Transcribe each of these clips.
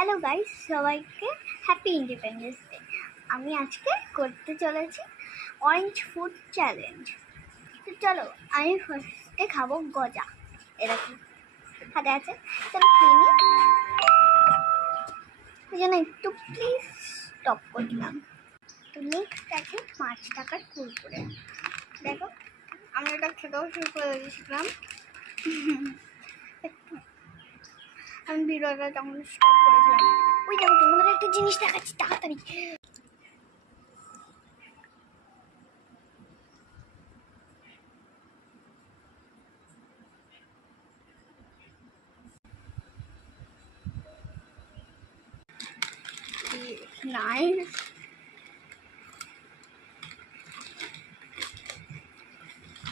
Hello guys, সবাইকে happy independence day. আমি আজকে করতে চলেছি অরেঞ্জ ফুড চ্যালেঞ্জ। তো চলো, আমি ফার্স্টে খাবো গজা। এরকম হাতে আছে, চলো খেয়ে নিই। ওই জন্য একটু প্লিজ স্টপ করলাম। তো নেক্সট আছে 5 টাকার কুরকুরে। দেখো, আমি এটা খেতেও শুরু করে দিয়েছিলাম। আমি ভিডিওটা যখন স্টপ করেছিলাম, ওই দেখো তোমাদের একটা জিনিস দেখাচ্ছি তাড়াতাড়ি। নাইস।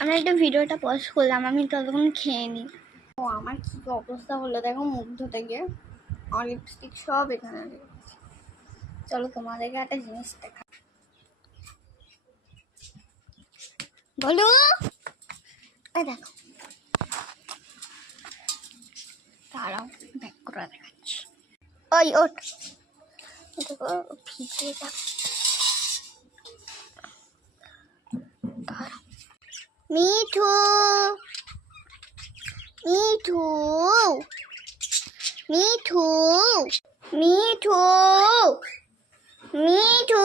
আমি একটা ভিডিওটা পজ করলাম, আমি ততক্ষণ খেয়ে নিই। ও আমার কি অবস্থা হলো দেখো, মুখ ধুতে গিয়ে আর লিপস্টিক সব এখানে। চলো তোমাদেরকে একটা জিনিস দেখা। বলো, দেখো, দাঁড়াও ব্যাক করে দেখাচ্ছি। ওই ওঠ, দেখো ভিজে যাবে। মিঠু, মিঠু, মিঠু, মিঠু, মিঠু।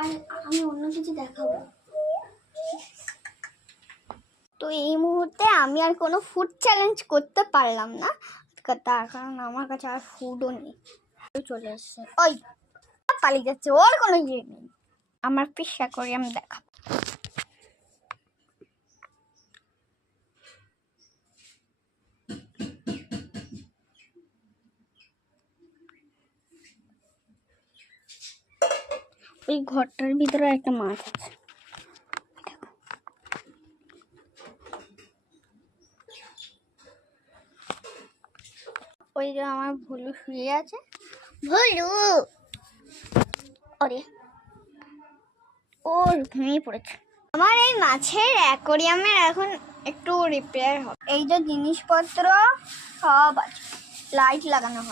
আর আমি অন্য কিছু দেখাবো। তো এই মুহূর্তে আমি আর কোনো ফুড চ্যালেঞ্জ করতে পারলাম না, তার কারণ আমার কাছে আর ফুডও নেই। চলে এসছে, ওই পালিয়ে যাচ্ছে, ওর কোনো ইয়ে নেই। আমার ফিশ অ্যাকোয়ারিয়াম দেখা। ওই ঘরটার ভিতরে একটা মাছ আছে। ওই যে আমার ভুলু শুয়ে আছে। ভুলু, ওরে ওর ঘুমিয়ে পড়েছে। আমার এই মাছের অ্যাকোয়ারিয়ামের এখন একটু রিপেয়ার হবে। এই যে জিনিসপত্র সব আছে, লাইট লাগানো হবে।